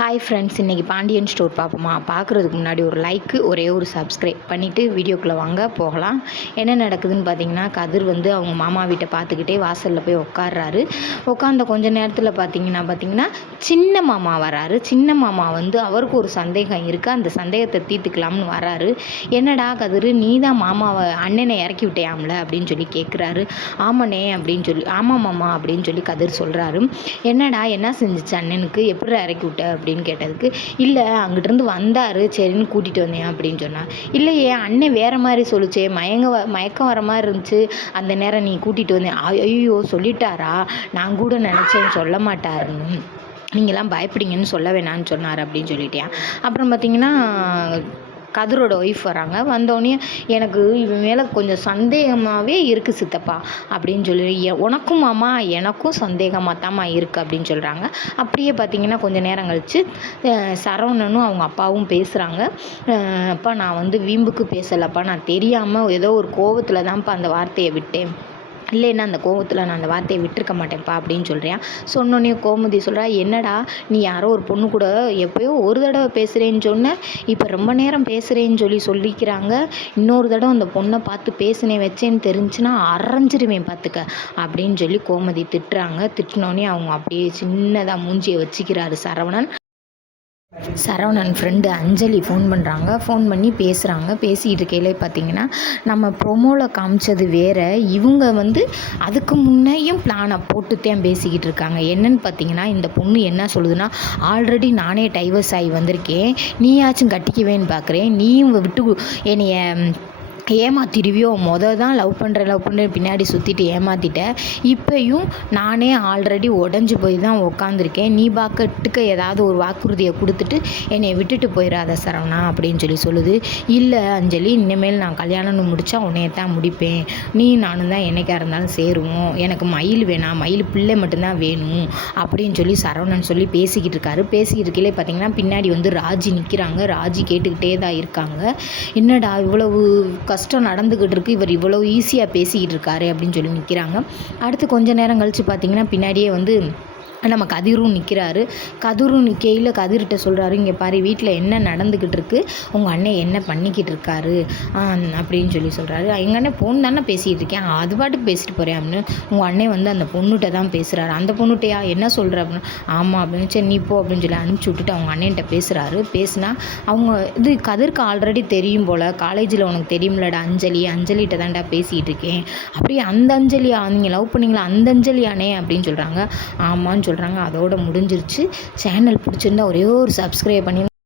Hi friends, இன்றைக்கி Pandian store பார்ப்போமா? பார்க்குறதுக்கு முன்னாடி ஒரு லைக்கு, ஒரே ஒரு சப்ஸ்கிரைப் பண்ணிவிட்டு வீடியோக்குள்ளே வாங்க போகலாம். என்ன நடக்குதுன்னு பார்த்தீங்கன்னா, கதிர் அவங்க மாமா வீட்டை பார்த்துக்கிட்டே வாசலில் போய் உட்கார்றாரு. உட்காந்த கொஞ்ச நேரத்தில் பார்த்தீங்கன்னா சின்ன மாமா வராரு. சின்ன மாமா அவருக்கு ஒரு சந்தேகம் இருக்குது. அந்த சந்தேகத்தை தீர்த்துக்கலாம்னு வராரு. என்னடா கதிர், நீ தான் மாமாவை அண்ணனை இறக்கி விட்டையாம்ல அப்படின்னு சொல்லி கேட்குறாரு. ஆமாண்ணே அப்படின்னு சொல்லி, ஆமாம் மாமா அப்படின்னு சொல்லி கதிர் சொல்கிறாரு. என்னடா என்ன செஞ்சிச்சு அண்ணனுக்கு, எப்படி இறக்கி விட்ட அப்படின்னு கேட்டதுக்கு, இல்லை அங்கிட்டிருந்து வந்தார், சரின்னு கூட்டிகிட்டு வந்தேன் அப்படின்னு சொன்னான். இல்லையே அண்ணன் வேறு மாதிரி சொல்லிச்சே, மயக்கம் வர மாதிரி இருந்துச்சு, அந்த நேரம் நீ கூட்டிகிட்டு வந்தேன். ஐயோ சொல்லிட்டாரா? நான் கூட நினச்சேன் சொல்ல மாட்டாருன்னு, நீங்களாம் பயப்படுங்கன்னு சொல்ல வேணான்னு சொன்னார் அப்படின்னு சொல்லிட்டேன். அப்புறம் பார்த்தீங்கன்னா கதிரோட ஒய்ஃப் வராங்க. வந்தோடனே எனக்கு இவன் மேலே கொஞ்சம் சந்தேகமாகவே இருக்குது சித்தப்பா அப்படின்னு சொல்லி, உனக்கும் மாமா எனக்கும் சந்தேகமாக தாம்மா இருக்குது அப்படின்னு சொல்கிறாங்க. அப்படியே பார்த்தீங்கன்னா கொஞ்சம் நேரம் கழித்து சரவணனும் அவங்க அப்பாவும் பேசுகிறாங்க. அப்பா நான் வீம்புக்கு பேசலப்பா, நான் தெரியாமல் ஏதோ ஒரு கோவத்தில் தான்ப்பா அந்த வார்த்தையை விட்டேன், இல்லைன்னா அந்த கோவத்தில் நான் அந்த வார்த்தையை விட்டுருக்க மாட்டேன்ப்பா அப்படின்னு சொல்கிறேன். சொன்னோன்னே கோமதி சொல்கிறா, என்னடா நீ யாரோ ஒரு பொண்ணு கூட எப்போயோ ஒரு தடவை பேசுகிறேன்னு சொன்ன, இப்போ ரொம்ப நேரம் பேசுகிறேன்னு சொல்லிக்கிறாங்க. இன்னொரு தடவை அந்த பொண்ணை பார்த்து பேசினேன் வச்சேன்னு தெரிஞ்சுன்னா அரைஞ்சிருவேன் பார்த்துக்க அப்படின்னு சொல்லி கோமதி திட்டுறாங்க. திட்டினோடனே அவங்க அப்படியே சின்னதாக மூஞ்சியை வச்சுக்கிறாரு சரவணன். சரவணன் ஃப்ரெண்டு அஞ்சலி ஃபோன் பண்ணுறாங்க. ஃபோன் பண்ணி பேசுகிறாங்க. பேசிகிட்டு இருக்கையிலே பார்த்தீங்கன்னா நம்ம ப்ரொமோவில் காமிச்சது வேறு, இவங்க அதுக்கு முன்னையும் பிளானை போட்டுத்தான் பேசிக்கிட்டு இருக்காங்க. என்னன்னு பார்த்தீங்கன்னா, இந்த பொண்ணு என்ன சொல்லுதுன்னா, ஆல்ரெடி நானே டைவர்ஸ் ஆகி வந்திருக்கேன், நீயாச்சும் கட்டிக்குவேன்னு பார்க்குறேன், நீயும் விட்டு என்னைய ஏமாத்திடுவியோ, தான் லவ் பண்ணுற பின்னாடி சுற்றிட்டு ஏமாற்றிட்டேன், இப்போயும் நானே ஆல்ரெடி உடஞ்சி போய் தான் உக்காந்துருக்கேன், நீ பார்க்கட்டுக்க ஏதாவது ஒரு வாக்குறுதியை கொடுத்துட்டு என்னை விட்டுட்டு போயிடாத சரவணா அப்படின்னு சொல்லுது. இல்லை அஞ்சலி, இனிமேல் நான் கல்யாணம்னு முடித்தா உன்னைய தான் முடிப்பேன், நீ நானும் தான் என்னைக்கா இருந்தாலும் சேருவோம், எனக்கு மயில் வேணாம், மயில் பிள்ளை மட்டும்தான் வேணும் அப்படின்னு சரவணன் சொல்லி பேசிக்கிட்டு இருக்காரு. பேசிக்கிட்டு இருக்கையிலே பார்த்தீங்கன்னா பின்னாடி ராஜி நிற்கிறாங்க. ராஜி கேட்டுக்கிட்டே தான் இருக்காங்க. என்னடா இவ்வளவு கஷ்டம் நடந்துக்கிட்டு இருக்குது, இவர் இவ்வளோ ஈஸியாக பேசிக்கிட்டு இருக்காரு அப்படின்னு சொல்லி நிற்கிறாங்க. அடுத்து கொஞ்ச நேரம் கழித்து பார்த்தீங்கன்னா பின்னாடியே நம்ம கதிரும் நிற்கிறாரு. கதிரும் நிற்கையில் கதிர்கிட்ட சொல்கிறாரு, இங்கே பாரு வீட்டில் என்ன நடந்துக்கிட்டு இருக்குது, உங்கள் அண்ணன் என்ன பண்ணிக்கிட்டு இருக்காரு அப்படின்னு சொல்கிறாரு. எங்கள் அண்ணன் ஃபோன் தானே பேசிகிட்டு இருக்கேன், அது பாட்டுக்கு பேசிட்டு போகிறேன் அப்படின்னு. உங்கள் அண்ணன் அந்த பொண்ணுகிட்ட தான் பேசுகிறாரு. அந்த பொண்ணுகிட்டையா என்ன சொல்கிற அப்படின்னு. ஆமாம் அப்படின்னு. சரி நீ போ அப்படின்னு சொல்லி அனுப்பிச்சி விட்டுட்டு அவங்க அண்ணன்ட்ட பேசுகிறாரு. பேசினா அவங்க கதிர்க்கு ஆல்ரெடி தெரியும் போல், காலேஜில் உனக்கு தெரியும்லடா அஞ்சலிகிட்ட தான்டா பேசிகிட்டு இருக்கேன், அப்படியே அந்த அஞ்சலியா, நீங்கள் லவ் பண்ணிங்களா அந்த அஞ்சலியானே அப்படின்னு சொல்கிறாங்க. ஆமான்னு சொல்கிறாங்க. அதோட முடிஞ்சிருச்சு. சேனல் பிடிச்சிருந்தா ஒரே ஒரு சப்ஸ்கிரைப் பண்ணி